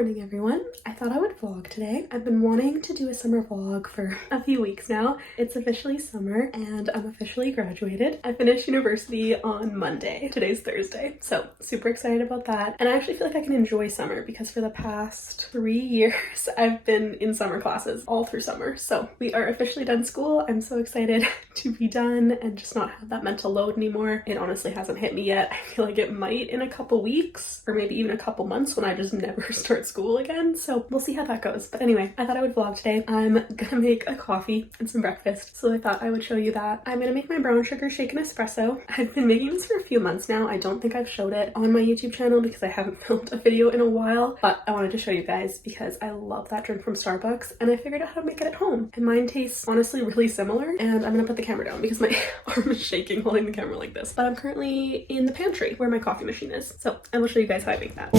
morning, everyone. I thought I would vlog today. I've been wanting to do a summer vlog for a few weeks now. It's officially summer and I'm officially graduated. I finished university on Monday. Today's Thursday, so super excited about that. And I actually feel like I can enjoy summer because for the past 3 years I've been in summer classes all through summer. So we are officially done school. I'm so excited to be done and just not have that mental load anymore. It honestly hasn't hit me yet. I feel like it might in a couple weeks or maybe even a couple months when I just never start school again. So we'll see how that goes. But anyway, I thought I would vlog today. I'm gonna make a coffee and some breakfast. So I thought I would show you that. I'm gonna make my brown sugar shaken espresso. I've been making this for a few months now. I don't think I've showed it on my YouTube channel because I haven't filmed a video in a while, but I wanted to show you guys because I love that drink from Starbucks and I figured out how to make it at home. And mine tastes honestly really similar. And I'm gonna put the camera down because my arm is shaking holding the camera like this. But I'm currently in the pantry where my coffee machine is. So I will show you guys how I make that.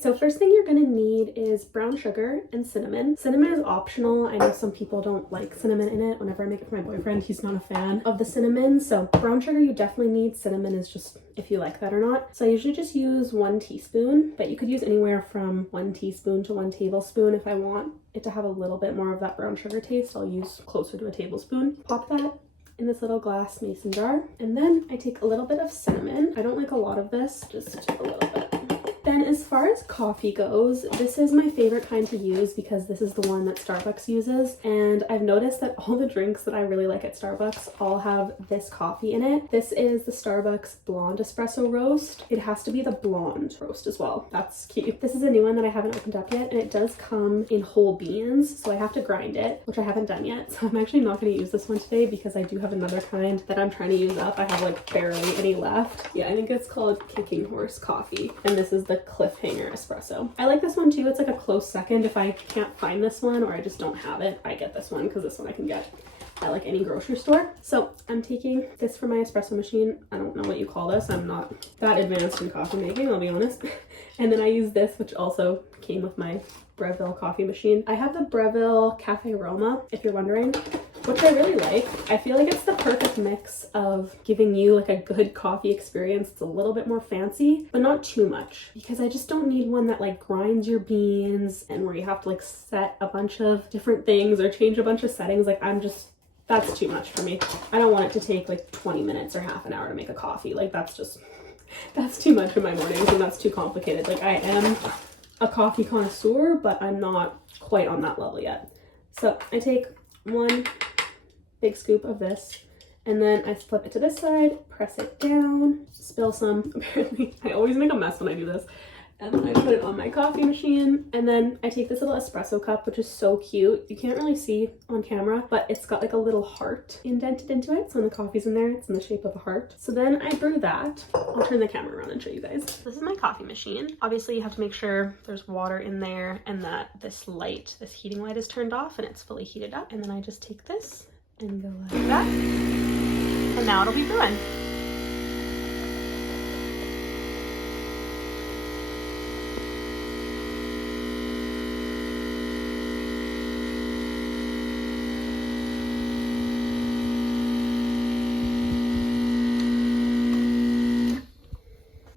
So first thing you're gonna need is brown sugar and cinnamon. Cinnamon is optional. I know some people don't like cinnamon in it. Whenever I make it for my boyfriend, he's not a fan of the cinnamon. So brown sugar you definitely need. Cinnamon is just if you like that or not. So I usually just use 1 teaspoon, but you could use anywhere from 1 teaspoon to 1 tablespoon. If I want it to have a little bit more of that brown sugar taste, I'll use closer to a tablespoon. Pop that in this little glass mason jar. And then I take a little bit of cinnamon. I don't like a lot of this, just a little bit. Then as far as coffee goes, this is my favorite kind to use because this is the one that Starbucks uses. And I've noticed that all the drinks that I really like at Starbucks all have this coffee in it. This is the Starbucks blonde espresso roast. It has to be the blonde roast as well. That's cute. This is a new one that I haven't opened up yet, and it does come in whole beans, so I have to grind it, which I haven't done yet. So I'm actually not going to use this one today because I do have another kind that I'm trying to use up. I have like barely any left. Yeah, I think it's called Kicking Horse Coffee, and this is the cliffhanger espresso. I like this one too. It's like a close second. If I can't find this one or I just don't have it, I get this one because this one I can get at like any grocery store. So I'm taking this for my espresso machine. I don't know what you call this. I'm not that advanced in coffee making, I'll be honest. And then I use this, which also came with my Breville coffee machine. I have the Breville Cafe Aroma, if you're wondering, which I really like. I feel like it's the perfect mix of giving you like a good coffee experience. It's a little bit more fancy, but not too much, because I just don't need one that like grinds your beans and where you have to like set a bunch of different things or change a bunch of settings. Like that's too much for me. I don't want it to take like 20 minutes or half an hour to make a coffee. Like that's too much in my mornings and that's too complicated. Like I am a coffee connoisseur, but I'm not quite on that level yet. So I take 1 big scoop of this and then I flip it to this side, press it down, spill some. Apparently I always make a mess when I do this. And then I put it on my coffee machine, and then I take this little espresso cup, which is so cute. You can't really see on camera, but it's got like a little heart indented into it. So when the coffee's in there, it's in the shape of a heart. So then I brew that. I'll turn the camera around and show you guys. This is my coffee machine. Obviously you have to make sure there's water in there and that this heating light is turned off and it's fully heated up. And then I just take this and go like that. And now it'll be brewing.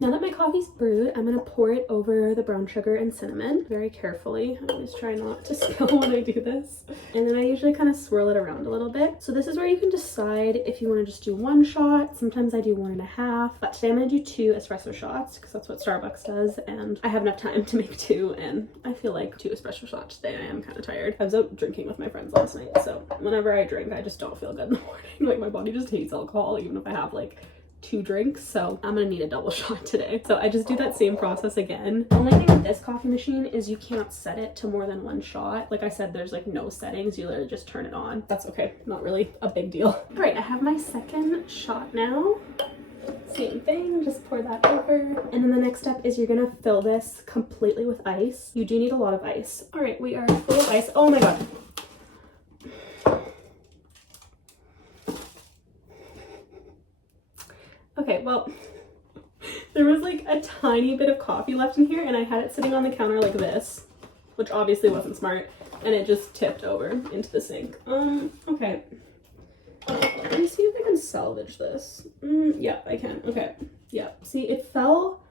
Now that my coffee's brewed, I'm gonna pour it over the brown sugar and cinnamon very carefully. I always try not to spill when I do this. And then I usually kind of swirl it around a little bit. So this is where you can decide if you want to just do 1 shot. Sometimes I do 1.5, but today I'm gonna do 2 espresso shots because that's what Starbucks does. And I have enough time to make 2, and I feel like 2 espresso shots today. I am kind of tired. I was out drinking with my friends last night, so whenever I drink, I just don't feel good in the morning. Like my body just hates alcohol, even if I have like 2 drinks, so I'm gonna need a double shot today. So I just do that same process again. The only thing with this coffee machine is you can't set it to more than 1 shot. Like I said, there's like no settings. You literally just turn it on. That's okay, not really a big deal. All right, I have my 2nd shot now. Same thing, just pour that over. And then the next step is you're gonna fill this completely with ice. You do need a lot of ice. All right, we are full of ice. Oh my God. Okay, well, there was like a tiny bit of coffee left in here and I had it sitting on the counter like this, which obviously wasn't smart, and it just tipped over into the sink. Okay. Let me see if I can salvage this. Yeah, I can. Okay. Yeah. See, it fell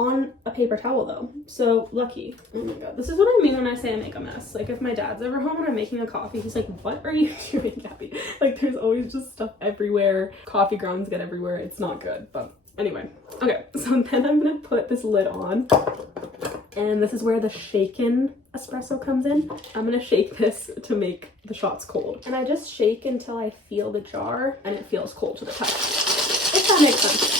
on a paper towel though. So lucky. Oh my god. This is what I mean when I say I make a mess. Like if my dad's ever home and I'm making a coffee, he's like, what are you doing, Gabby? Like there's always just stuff everywhere. Coffee grounds get everywhere. It's not good, but anyway. Okay, so then I'm gonna put this lid on. And this is where the shaken espresso comes in. I'm gonna shake this to make the shots cold. And I just shake until I feel the jar and it feels cold to the touch. If that makes sense.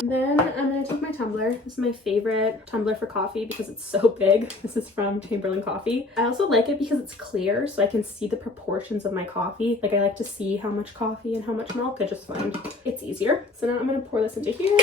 And then I'm gonna take my tumbler. This is my favorite tumbler for coffee because it's so big. This is from Chamberlain Coffee. I also like it because it's clear so I can see the proportions of my coffee. Like I like to see how much coffee and how much milk. I just find it's easier. So now I'm gonna pour this into here.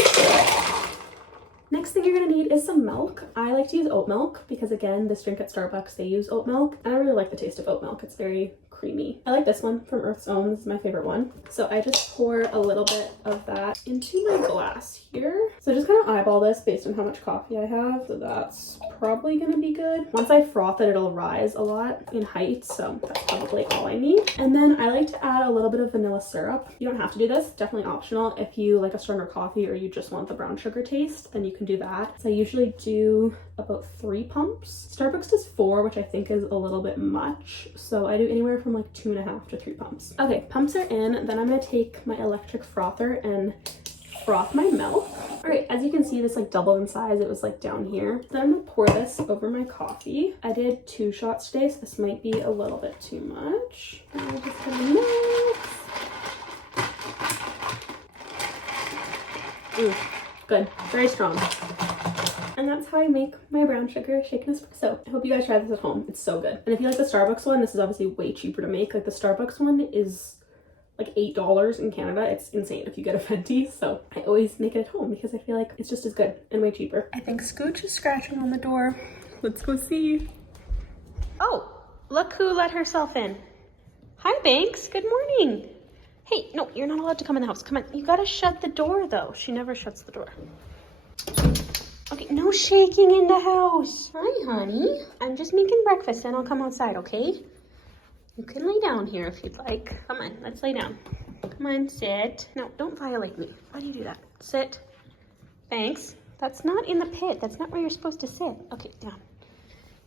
Next thing you're gonna need is some milk. I like to use oat milk because again, this drink at Starbucks, they use oat milk. And I really like the taste of oat milk. It's very creamy. I like this one from Earth's Own. This is my favorite one. So I just pour a little bit of that into my glass here. So just kind of eyeball this based on how much coffee I have. So that's probably gonna be good. Once I froth it, it'll rise a lot in height. So that's probably all I need. And then I like to add a little bit of vanilla syrup. You don't have to do this, definitely optional. If you like a stronger coffee or you just want the brown sugar taste, then you can do that. So I usually do about 3 pumps. Starbucks does 4, which I think is a little bit much. So I do anywhere from like 2.5 to 3 pumps. Okay, pumps are in. Then I'm gonna take my electric frother and froth my milk. All right, as you can see, this like doubled in size. It was like down here. Then I'm gonna pour this over my coffee. I did 2 shots today, so this might be a little bit too much. I'm just gonna mix. Good, very strong. And that's how I make my brown sugar shaken espresso. I hope you guys try this at home. It's so good. And if you like the Starbucks one, this is obviously way cheaper to make. Like the Starbucks one is like $8 in Canada. It's insane if you get a venti. So I always make it at home because I feel like it's just as good and way cheaper. I think Scooch is scratching on the door. Let's go see. Oh, look who let herself in. Hi, Banks. Good morning. Hey, no, you're not allowed to come in the house. Come on. You gotta shut the door though. She never shuts the door. Okay, no shaking in the house. Hi, honey. I'm just making breakfast and I'll come outside, okay? You can lay down here if you'd like. Come on, let's lay down. Come on, sit. No, don't violate me. Why do you do that? Sit. Thanks. That's not in the pit. That's not where you're supposed to sit. Okay, down.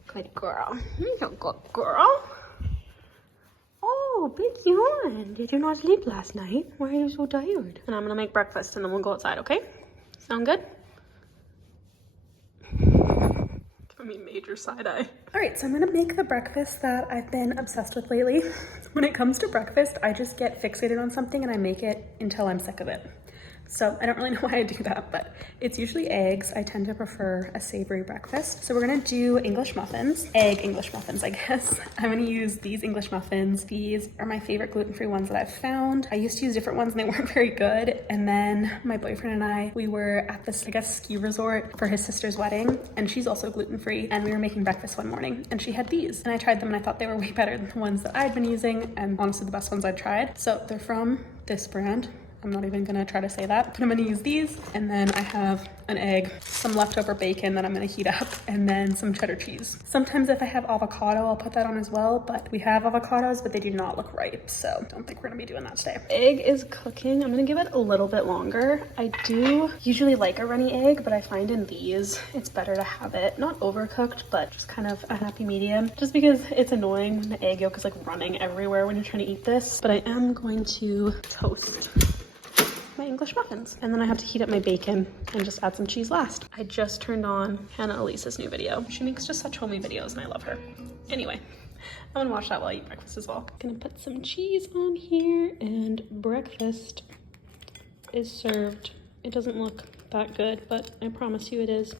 Good girl. You're a good girl. Oh, big yawn. Did you not sleep last night? Why are you so tired? And I'm gonna make breakfast and then we'll go outside, okay? Sound good? I mean, major side eye. All right, so I'm gonna make the breakfast that I've been obsessed with lately. When it comes to breakfast, I just get fixated on something and I make it until I'm sick of it. So I don't really know why I do that, but it's usually eggs. I tend to prefer a savory breakfast. So we're gonna do English muffins, egg English muffins, I guess. I'm gonna use these English muffins. These are my favorite gluten-free ones that I've found. I used to use different ones and they weren't very good. And then my boyfriend and I, we were at this, I guess, ski resort for his sister's wedding. And she's also gluten-free. And we were making breakfast one morning and she had these. And I tried them and I thought they were way better than the ones that I'd been using. And honestly, the best ones I'd tried. So they're from this brand. I'm not even gonna try to say that, but I'm gonna use these. And then I have an egg, some leftover bacon that I'm gonna heat up, and then some cheddar cheese. Sometimes if I have avocado, I'll put that on as well, but we have avocados, but they do not look ripe, so don't think we're gonna be doing that today. Egg is cooking. I'm gonna give it a little bit longer. I do usually like a runny egg, but I find in these, it's better to have it not overcooked, but just kind of a happy medium, just because it's annoying when the egg yolk is like running everywhere when you're trying to eat this. But I am going to toast my English muffins. And then I have to heat up my bacon and just add some cheese last. I just turned on Hannah Elise's new video. She makes just such homey videos and I love her. Anyway, I'm gonna watch that while I eat breakfast as well. Gonna put some cheese on here and breakfast is served. It doesn't look that good, but I promise you it is.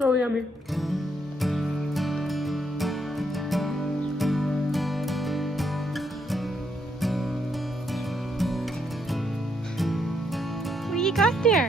So yummy. You got there?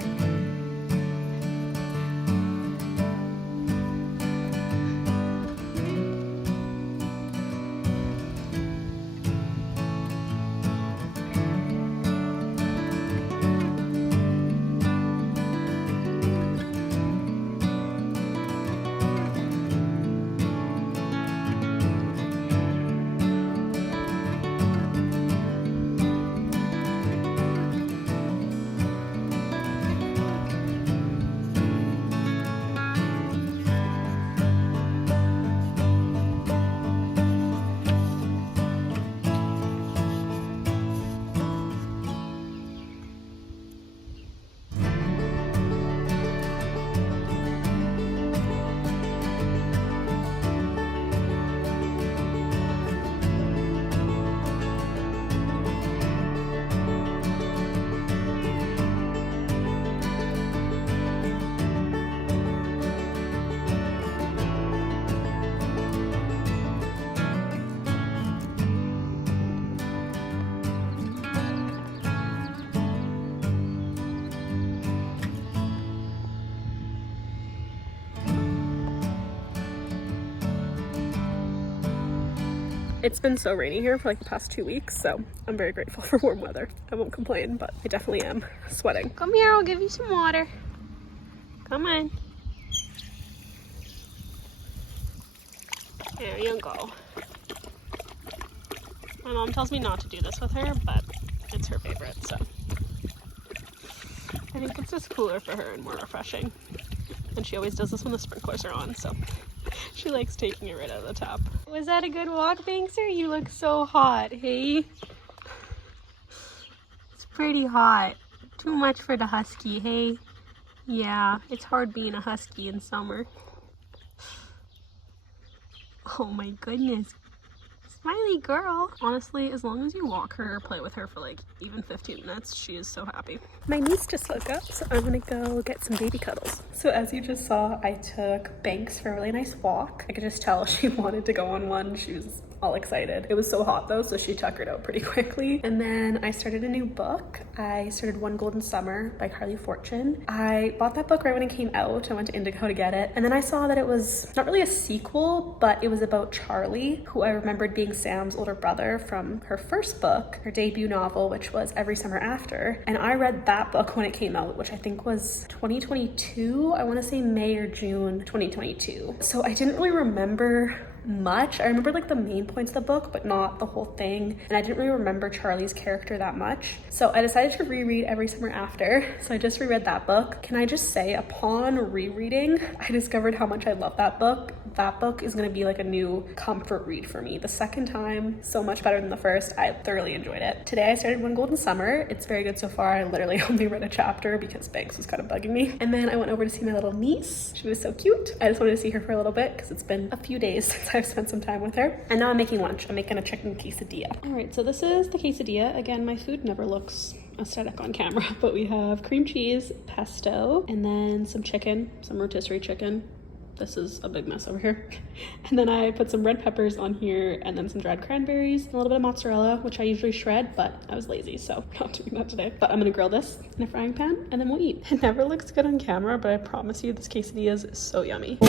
It's been so rainy here for like the past 2 weeks, so I'm very grateful for warm weather. I won't complain, but I definitely am sweating. Come here, I'll give you some water. Come on. There you go. My mom tells me not to do this with her, but it's her favorite, so I think it's just cooler for her and more refreshing. And she always does this when the sprinklers are on, so she likes taking it right out of the tap. Was that a good walk, Bankser? You look so hot, hey? It's pretty hot. Too much for the husky, hey? Yeah, it's hard being a husky in summer. Oh my goodness. Smiley girl. Honestly, as long as you walk her or play with her for like even 15 minutes, she is so happy. My niece just woke up, so I'm gonna go get some baby cuddles. So as you just saw, I took Banks for a really nice walk. I could just tell she wanted to go on one. She was all excited. It was so hot though, so she tuckered out pretty quickly. And then I started a new book. I started One Golden Summer by Carly Fortune. I bought that book right when it came out. I went to Indigo to get it. And then I saw that it was not really a sequel, but it was about Charlie, who I remembered being Sam's older brother from her first book, her debut novel, which was Every Summer After. And I read that book when it came out, which I think was 2022. I want to say May or June 2022. So I didn't really remember much. I remember like the main points of the book, but not the whole thing. And I didn't really remember Charlie's character that much. So I decided to reread Every Summer After. So I just reread that book. Can I just say, upon rereading, I discovered how much I love that book. That book is going to be like a new comfort read for me. The second time, so much better than the first. I thoroughly enjoyed it. Today I started One Golden Summer. It's very good so far. I literally only read a chapter because Banks was kind of bugging me. And then I went over to see my little niece. She was so cute. I just wanted to see her for a little bit because it's been a few days since I've spent some time with her. And now I'm making lunch. I'm making a chicken quesadilla. All right, so this is the quesadilla. Again, my food never looks aesthetic on camera, but we have cream cheese, pesto, and then some chicken, some rotisserie chicken. This is a big mess over here. And then I put some red peppers on here and then some dried cranberries, and a little bit of mozzarella, which I usually shred, but I was lazy, so I'm not doing that today. But I'm gonna grill this in a frying pan and then we'll eat. It never looks good on camera, but I promise you this quesadilla is so yummy.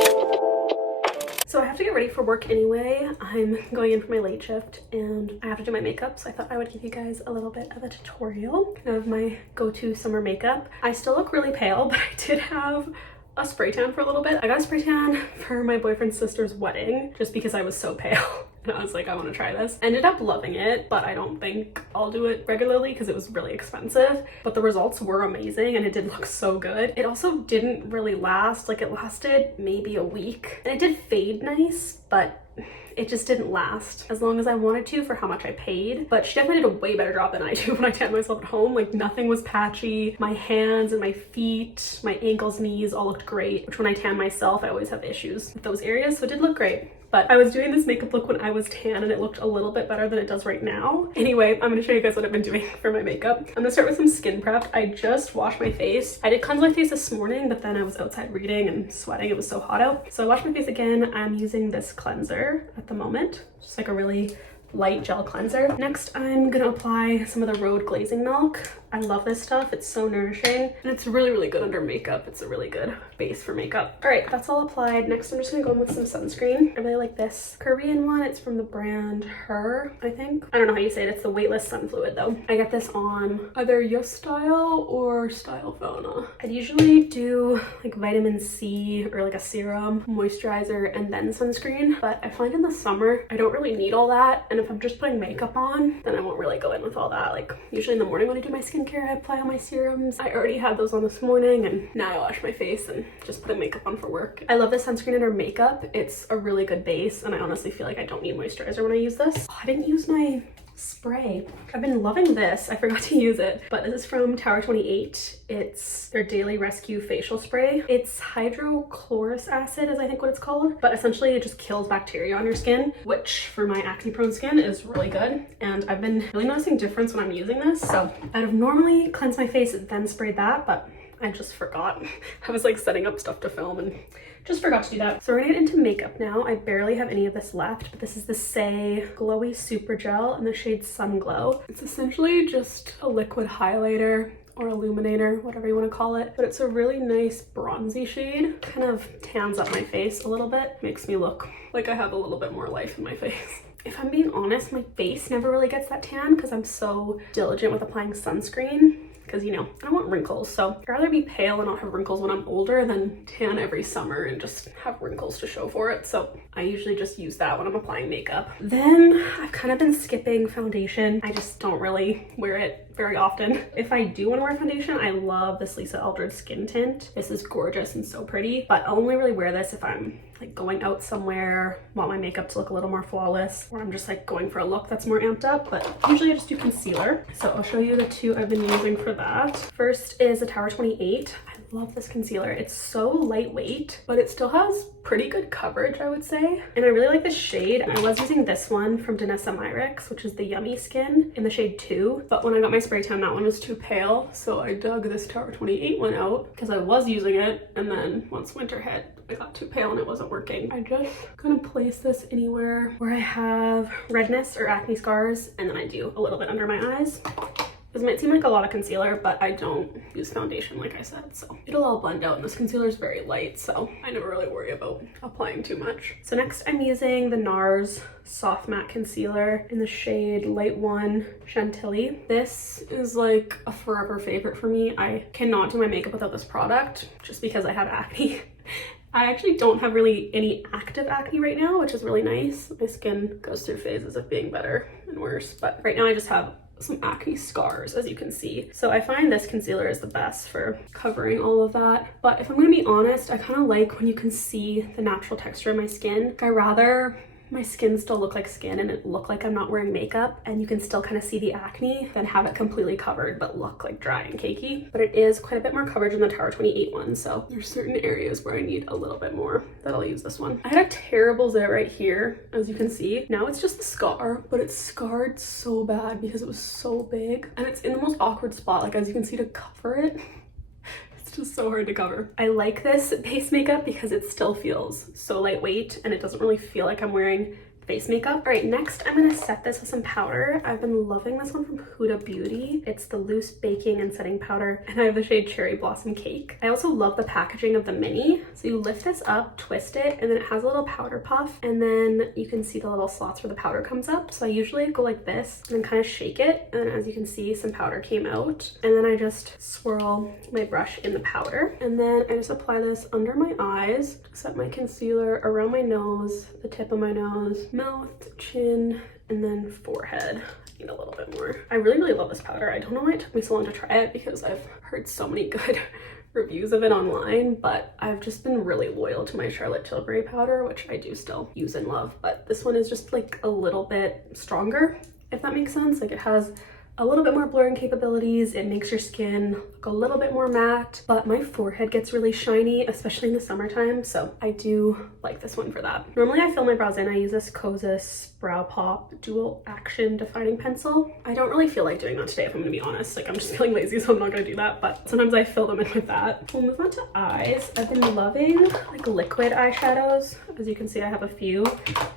So I have to get ready for work anyway. I'm going in for my late shift and I have to do my makeup, so I thought I would give you guys a little bit of a tutorial of my go-to summer makeup. I still look really pale, but I did have a spray tan for a little bit. I got a spray tan for my boyfriend's sister's wedding just because I was so pale. And I was like, I want to try this. Ended up loving it, but I don't think I'll do it regularly because it was really expensive. But the results were amazing and it did look so good. It also didn't really last. Like, it lasted maybe a week. And it did fade nice, but it just didn't last as long as I wanted to for how much I paid. But she definitely did a way better job than I do when I tan myself at home. Like, nothing was patchy. My hands and my feet, my ankles, knees all looked great, which when I tan myself, I always have issues with those areas. So it did look great. But I was doing this makeup look when I was tan and it looked a little bit better than it does right now. Anyway, I'm gonna show you guys what I've been doing for my makeup. I'm gonna start with some skin prep. I just washed my face. I did cleanse my face this morning, but then I was outside reading and sweating. It was so hot out. So I washed my face again. I'm using this cleanser at the moment. Just like a really light gel cleanser. Next, I'm gonna apply some of the Rhode glazing milk. I love this stuff. It's so nourishing and it's really, really good under makeup. It's a really good base for makeup. All right, that's all applied. Next, I'm just gonna go in with some sunscreen. I really like this Korean one. It's from the brand Her, I think. I don't know how you say it. It's the weightless sun fluid though. I get this on either YesStyle or Style Phona. I'd usually do like vitamin C or like a serum, moisturizer, and then sunscreen. But I find in the summer, I don't really need all that. And if I'm just putting makeup on, then I won't really go in with all that. Like, usually in the morning when I do my skincare, I apply all my serums. I already had those on this morning and now I wash my face and just put makeup on for work. I love this sunscreen under makeup. It's a really good base and I honestly feel like I don't need moisturizer when I use this. Oh, I didn't use my spray. I've been loving this. I forgot to use it, but this is from Tower 28. It's their Daily Rescue facial spray. It's hydrochloric acid is I think what it's called, but essentially it just kills bacteria on your skin, which for my acne prone skin is really good. And I've been really noticing difference when I'm using this. So I'd have normally cleansed my face and then sprayed that, but I just forgot. I was like setting up stuff to film and just forgot to do that. So we're gonna get into makeup now. I barely have any of this left, but this is the Say Glowy Super Gel in the shade Sun Glow. It's essentially just a liquid highlighter or illuminator, whatever you want to call it, but it's a really nice bronzy shade. Kind of tans up my face a little bit, makes me look like I have a little bit more life in my face. if I'm being honest, my face never really gets that tan because I'm so diligent with applying sunscreen. Because, you know, I don't want wrinkles, so I'd rather be pale and not have wrinkles when I'm older than tan every summer and just have wrinkles to show for it. So I usually just use that when I'm applying makeup. Then I've kind of been skipping foundation. I just don't really wear it very often. If I do want to wear foundation, I love this Lisa Eldridge skin tint. This is gorgeous and so pretty, but I'll only really wear this if I'm like going out somewhere, want my makeup to look a little more flawless, or I'm just like going for a look that's more amped up. But usually I just do concealer. So I'll show you the two I've been using for that. First is the Tower 28. I love this concealer. It's so lightweight, but it still has pretty good coverage, I would say. And I really like this shade. I was using this one from Danessa Myricks, which is the Yummy Skin in the shade 2. But when I got my spray tan, that one was too pale. So I dug this Tower 28 one out because I was using it. And then once winter hit, I got too pale and it wasn't working. I just gonna place this anywhere where I have redness or acne scars. And then I do a little bit under my eyes. This might seem like a lot of concealer, but I don't use foundation like I said, so it'll all blend out, and this concealer is very light, so I never really worry about applying too much. So next I'm using the NARS Soft Matte Concealer in the shade Light 1 Chantilly. This is like a forever favorite for me. I cannot do my makeup without this product just because I have acne. I actually don't have really any active acne right now, which is really nice. My skin goes through phases of being better and worse, but right now I just have some acne scars, as you can see. So I find this concealer is the best for covering all of that. But if I'm gonna be honest, I kind of like when you can see the natural texture of my skin. I rather my skin still look like skin and it look like I'm not wearing makeup and you can still kind of see the acne than have it completely covered but look like dry and cakey. But it is quite a bit more coverage than the Tower 28 one, so there's certain areas where I need a little bit more that I'll use this one. I had a terrible zit right here, as you can see. Now it's just the scar, but it's scarred so bad because it was so big and it's in the most awkward spot, like as you can see, to cover it. Just so hard to cover. I like this base makeup because it still feels so lightweight and it doesn't really feel like I'm wearing face makeup. All right, next I'm gonna set this with some powder. I've been loving this one from Huda Beauty. It's the loose baking and setting powder, and I have the shade Cherry Blossom Cake. I also love the packaging of the mini. So you lift this up, twist it, and then it has a little powder puff, and then you can see the little slots where the powder comes up. So I usually go like this and then kind of shake it, and as you can see, some powder came out. And then I just swirl my brush in the powder, and then I just apply this under my eyes, set my concealer around my nose, the tip of my nose, mouth, chin, and then forehead. I need a little bit more. I really love this powder. I don't know why it took me so long to try it because I've heard so many good reviews of it online, but I've just been really loyal to my Charlotte Tilbury powder, which I do still use and love. But this one is just like a little bit stronger, if that makes sense. Like it has a little bit more blurring capabilities. It makes your skin look a little bit more matte, but my forehead gets really shiny, especially in the summertime. So I do like this one for that. Normally I fill my brows in. I use this Kosas Brow Pop Dual Action Defining Pencil. I don't really feel like doing that today, if I'm gonna be honest. Like I'm just feeling lazy, so I'm not gonna do that, but sometimes I fill them in with that. We'll move on to eyes. I've been loving like liquid eyeshadows. As you can see, I have a few.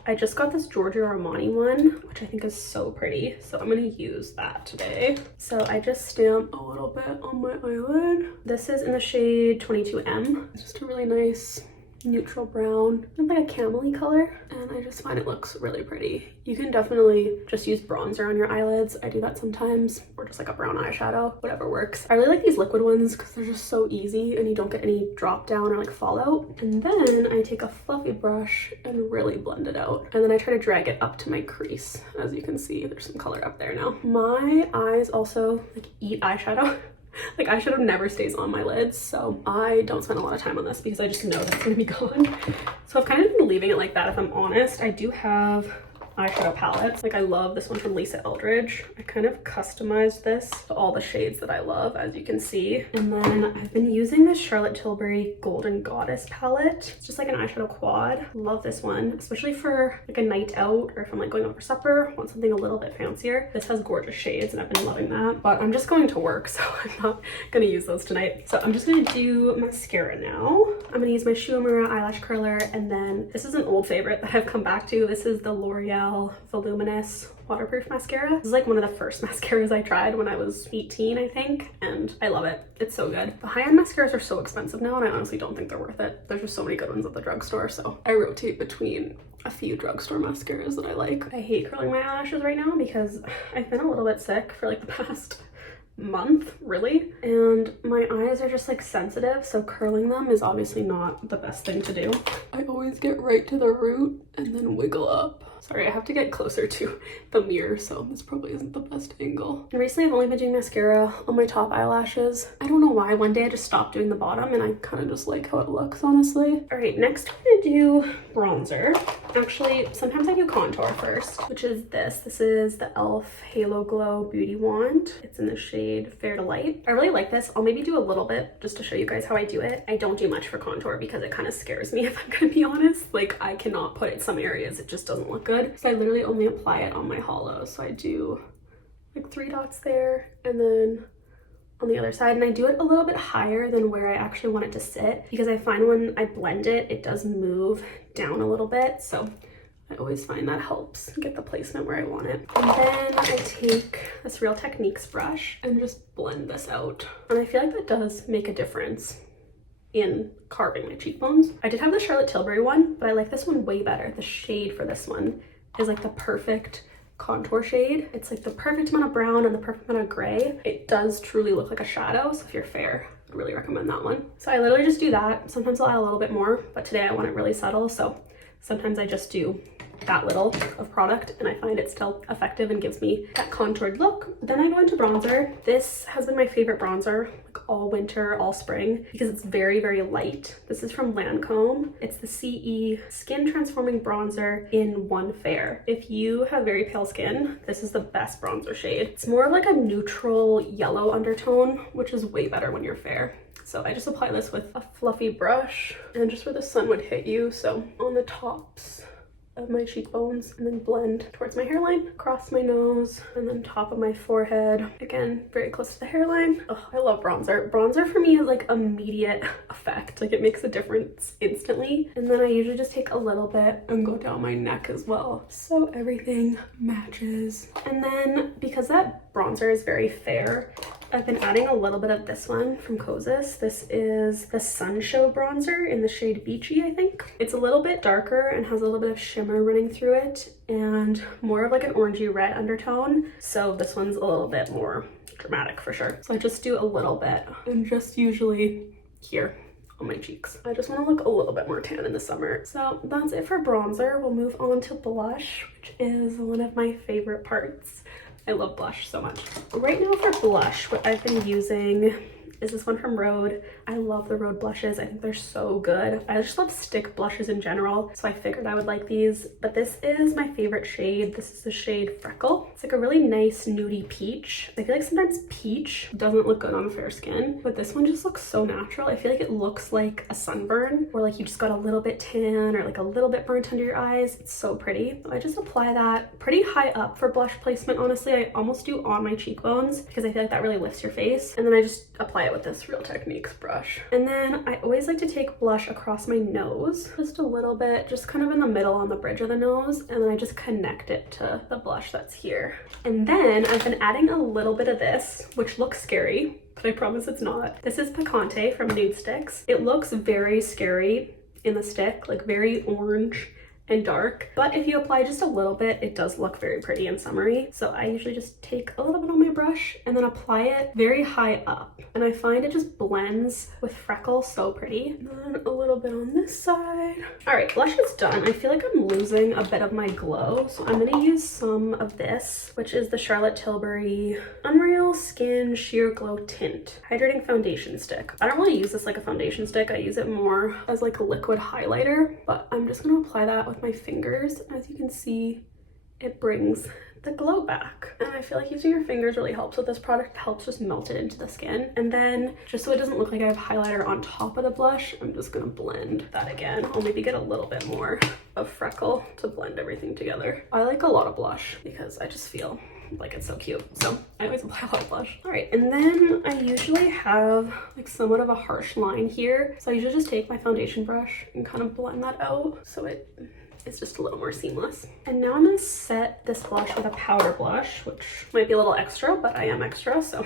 I just got this Giorgio Armani one, which I think is so pretty. So I'm gonna use that today. So I just stamp a little bit on my eyelid. This is in the shade 22M. It's just a really nice neutral brown, kind of like a camel-y color, and I just find it looks really pretty. You can definitely just use bronzer on your eyelids. I do that sometimes, or just like a brown eyeshadow, whatever works. I really like these liquid ones because they're just so easy and you don't get any drop down or like fallout. And then I take a fluffy brush and really blend it out, and then I try to drag it up to my crease. As you can see, there's some color up there now. My eyes also like eat eyeshadow. Like eyeshadow never stays on my lids, so I don't spend a lot of time on this because I just know that's gonna be gone. So I've kind of been leaving it like that, if I'm honest. I do have eyeshadow palettes. Like I love this one from Lisa Eldridge. I kind of customized this to all the shades that I love, as you can see. And then I've been using this Charlotte Tilbury Golden Goddess palette. It's just like an eyeshadow quad. Love this one, especially for like a night out, or if I'm like going out for supper, want something a little bit fancier. This has gorgeous shades and I've been loving that, but I'm just going to work, so I'm not gonna use those tonight. So I'm just gonna do mascara now. I'm gonna use my Shu Uemura eyelash curler, and then this is an old favorite that I've come back to. This is the L'Oreal L'Oreal Voluminous waterproof mascara. This is like one of the first mascaras I tried when I was 18, I think, and I love it. It's so good. The high-end mascaras are so expensive now, and I honestly don't think they're worth it. There's just so many good ones at the drugstore, so I rotate between a few drugstore mascaras that I like. I hate curling my eyelashes right now because I've been a little bit sick for like the past month, really, and my eyes are just like sensitive, so curling them is obviously not the best thing to do. I always get right to the root and then wiggle up. Sorry, I have to get closer to the mirror, so this probably isn't the best angle. And recently I've only been doing mascara on my top eyelashes. I don't know why. One day I just stopped doing the bottom and I kind of just like how it looks, honestly. All right, next I'm gonna do bronzer. Actually, sometimes I do contour first, which is this. This is the e.l.f. Halo Glow Beauty Wand. It's in the shade Fair to Light. I really like this. I'll maybe do a little bit just to show you guys how I do it. I don't do much for contour because it kind of scares me, if I'm gonna be honest. Like, I cannot put it in some areas. It just doesn't look good. So I literally only apply it on my hollows. So I do like 3 dots there and then on the other side, and I do it a little bit higher than where I actually want it to sit because I find when I blend it, it does move down a little bit. So I always find that helps get the placement where I want it. And then I take this Real Techniques brush and just blend this out. And I feel like that does make a difference in carving my cheekbones. I did have the Charlotte Tilbury one, but I like this one way better. The shade for this one is like the perfect contour shade. It's like the perfect amount of brown and the perfect amount of gray. It does truly look like a shadow, so if you're fair, I'd really recommend that one. So I literally just do that. Sometimes I'll add a little bit more, but today I want it really subtle, so sometimes I just do that little of product and I find it still effective and gives me that contoured look. Then I go into bronzer. This has been my favorite bronzer like all winter, all spring, because it's very, very light. This is from Lancome. It's the CE Skin Transforming Bronzer in One Fair. If you have very pale skin, this is the best bronzer shade. It's more of like a neutral yellow undertone, which is way better when you're fair. So I just apply this with a fluffy brush and just where the sun would hit you. So on the tops of my cheekbones, and then blend towards my hairline, across my nose, and then top of my forehead. Again, very close to the hairline. Oh, I love bronzer. Bronzer for me is like immediate effect. Like it makes a difference instantly. And then I usually just take a little bit and go down my neck as well, so everything matches. And then because that bronzer is very fair, I've been adding a little bit of this one from Kosas. This is the Sun Show bronzer in the shade Beachy, I think. It's a little bit darker and has a little bit of shimmer running through it and more of like an orangey red undertone. So this one's a little bit more dramatic for sure. So I just do a little bit and just usually here on my cheeks. I just want to look a little bit more tan in the summer. So that's it for bronzer. We'll move on to blush, which is one of my favorite parts. I love blush so much. Right now for blush, what I've been using is this one from Rhode. I love the Rhode blushes. I think they're so good. I just love stick blushes in general, so I figured I would like these. But this is my favorite shade. This is the shade Freckle. It's like a really nice nudie peach. I feel like sometimes peach doesn't look good on fair skin, but this one just looks so natural. I feel like it looks like a sunburn, or like you just got a little bit tan or like a little bit burnt under your eyes. It's so pretty. So I just apply that pretty high up for blush placement. Honestly, I almost do on my cheekbones because I feel like that really lifts your face. And then I just apply it with this Real Techniques brush. And then I always like to take blush across my nose, just a little bit, just kind of in the middle on the bridge of the nose, and then I just connect it to the blush that's here. And then I've been adding a little bit of this, which looks scary, but I promise it's not. This is Picante from Nude Sticks. It looks very scary in the stick, like very orange and dark, but if you apply just a little bit, it does look very pretty and summery. So I usually just take a little bit on my brush and then apply it very high up, and I find it just blends with Freckle so pretty. And then a little bit on this side. All right, blush is done. I feel like I'm losing a bit of my glow, so I'm gonna use some of this, which is the Charlotte Tilbury Unreal Skin Sheer Glow Tint Hydrating Foundation Stick. I don't really use this like a foundation stick. I use it more as like a liquid highlighter, but I'm just gonna apply that with my fingers. As you can see, it brings the glow back, and I feel like using your fingers really helps with this product. It helps just melt it into the skin. And then just so it doesn't look like I have highlighter on top of the blush, I'm just gonna blend that again. I'll maybe get a little bit more of Freckle to blend everything together. I like a lot of blush because I just feel like it's so cute. So I always apply a lot of blush. All right, and then I usually have like somewhat of a harsh line here. So I usually just take my foundation brush and kind of blend that out so it's just a little more seamless. And now I'm gonna set this blush with a powder blush, which might be a little extra, but I am extra, so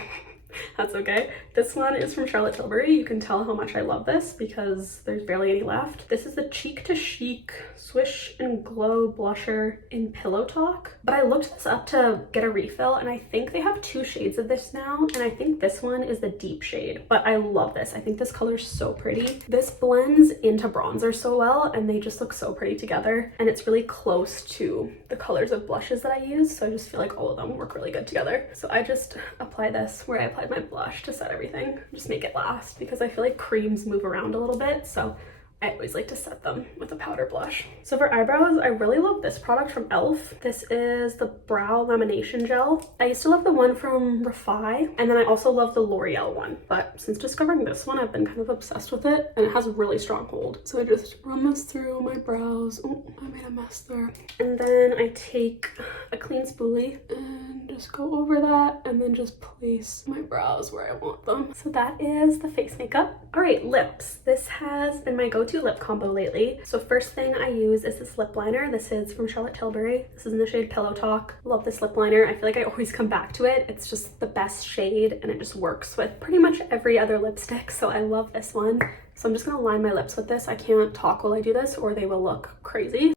that's okay. This one is from Charlotte Tilbury. You can tell how much I love this because there's barely any left. This is the Cheek to Chic Swish and Glow blusher in Pillow Talk. But I looked this up to get a refill and I think they have 2 shades of this now. And I think this one is the deep shade, but I love this. I think this color is so pretty. This blends into bronzer so well and they just look so pretty together. And it's really close to the colors of blushes that I use. So I just feel like all of them work really good together. So I just apply this where I applied my blush to set everything. Just make it last because I feel like creams move around a little bit. So I always like to set them with a powder blush. So for eyebrows, I really love this product from e.l.f. This is the Brow Lamination Gel. I used to love the one from Refi, and then I also love the L'Oreal one. But since discovering this one, I've been kind of obsessed with it, and it has a really strong hold. So I just run this through my brows. Oh, I made a mess there. And then I take a clean spoolie and just go over that, and then just place my brows where I want them. So that is the face makeup. All right, lips. This has been my go-to lip combo lately. So first thing I use is this lip liner. This is from Charlotte Tilbury. This is in the shade Pillow Talk. Love this lip liner. I feel like I always come back to it. It's just the best shade and it just works with pretty much every other lipstick. So I love this one. So I'm just gonna line my lips with this. I can't talk while I do this or they will look crazy.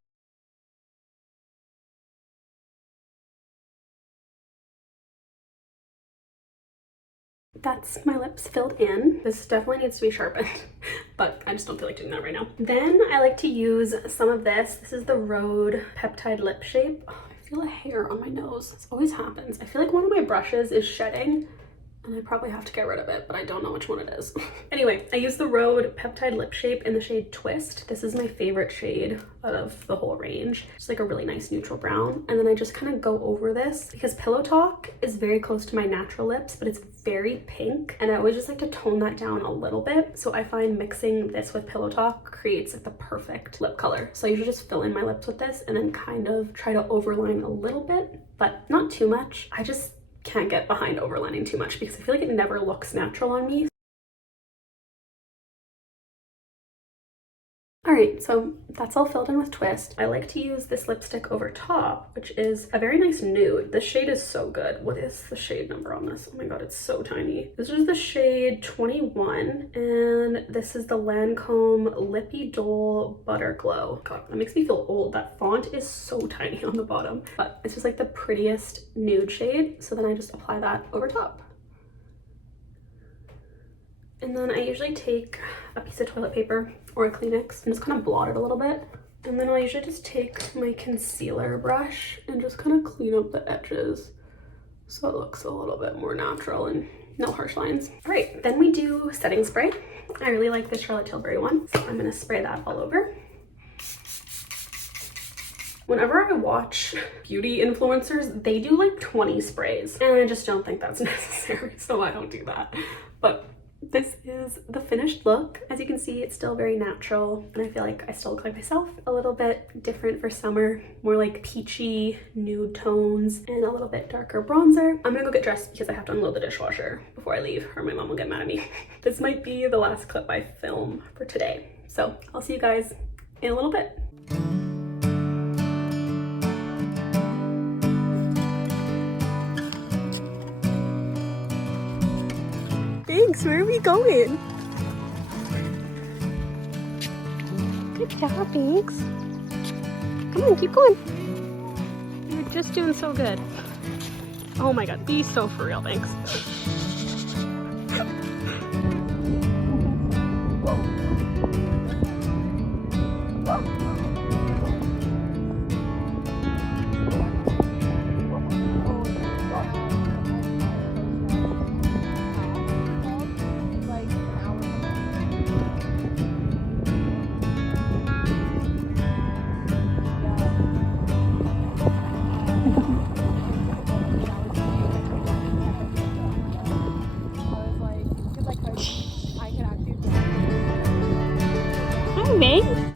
That's my lips filled in. This definitely needs to be sharpened, but I just don't feel like doing that right now. Then I like to use some of this. This is the Rhode Peptide Lip Shape. Oh, I feel a hair on my nose. This always happens. I feel like one of my brushes is shedding and I probably have to get rid of it, but I don't know which one it is. Anyway, I use the Rhode Peptide Lip Shape in the shade Twist. This is my favorite shade out of the whole range. It's like a really nice neutral brown. And then I just kind of go over this because Pillow Talk is very close to my natural lips, but it's very pink. And I always just like to tone that down a little bit. So I find mixing this with Pillow Talk creates like the perfect lip color. So I usually just fill in my lips with this and then kind of try to overline a little bit, but not too much. I just can't get behind overlining too much because I feel like it never looks natural on me. All right, so that's all filled in with Twist. I like to use this lipstick over top, which is a very nice nude. The shade is so good. What is the shade number on this? Oh my God, it's so tiny. This is the shade 21, and this is the Lancome Lippy Dole Butter Glow. God, that makes me feel old. That font is so tiny on the bottom, but it's just like the prettiest nude shade. So then I just apply that over top. And then I usually take a piece of toilet paper or a Kleenex and just kind of blot it a little bit. And then I'll usually just take my concealer brush and just kind of clean up the edges so it looks a little bit more natural and no harsh lines. All right, then we do setting spray. I really like this Charlotte Tilbury one, so I'm gonna spray that all over. Whenever I watch beauty influencers, they do like 20 sprays, and I just don't think that's necessary, so I don't do that. But this is the finished look. As you can see, it's still very natural, and I feel like I still look like myself. A little bit different for summer, more like peachy nude tones and a little bit darker bronzer. I'm gonna go get dressed because I have to unload the dishwasher before I leave or my mom will get mad at me. This might be the last clip I film for today. So I'll see you guys in a little bit. Thanks, where are we going? Good job, Binks. Come on, keep going. You're just doing so good. Oh my God, be so for real, Binks. Hi, May.